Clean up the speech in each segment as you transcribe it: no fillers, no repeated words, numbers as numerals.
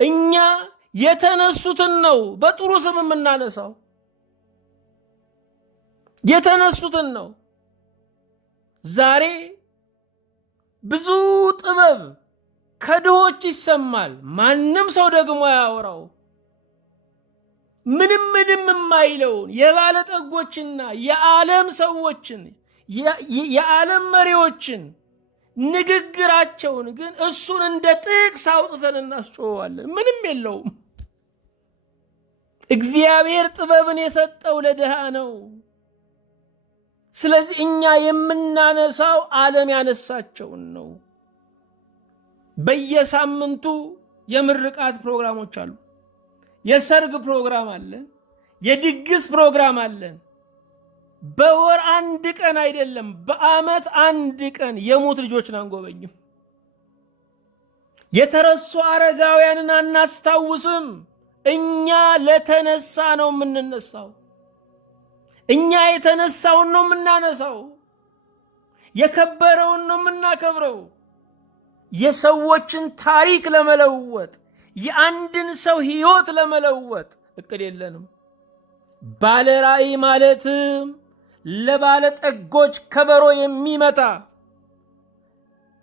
እኛ የተነሱትን ነው በጥሩ ስም የምናነሳው። የተነሱትን ነው። ዛሬ ብዙ ጥበብ ከድሆች ይሰማል፣ ማንም ሰው ደግሞ አያወራው። ምንም የማይለውን የባለጠጎችና የዓለም ሰዎችን የዓለም መሪዎችን ንግግራቸውን ግን እሱን እንደ ጥቅስ አውጥተን እናስጮዋለን። ምንም የለውም። እግዚአብሔር ጥበብን የሰጠው ለድሃ ነው። ስለዚህ እኛ የምናነሳው ዓለም ያነሳቸውን ነው። በየሳምንቱ የምርቃት ፕሮግራሞች አሉ። የሰርግ ፕሮግራም አለን። የድግስ ፕሮግራም አለን። በወር አንድ ቀን አይደለም፣ በዓመት አንድ ቀን የሞት ልጆችን አንጎበኝም። የተረሱ አረጋውያንን አናስታውስም። እኛ ለተነሳ ነው የምንነሳው። እኛ የተነሳውን ነው የምናነሳው። የከበረውን ነው የምናከብረው። የሰዎችን ታሪክ ለመለወጥ የአንድን ሰው ሕይወት ለመለወጥ እቅድ የለንም። ባለ ራእይ ማለትም ለባለ ጠጎች ከበሮ የሚመታ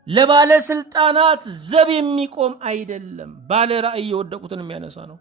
ለባለ ስልጣናት ዘብ የሚቆም አይደለም። ባለ ራእይ የወደቁትን የሚያነሳ ነው።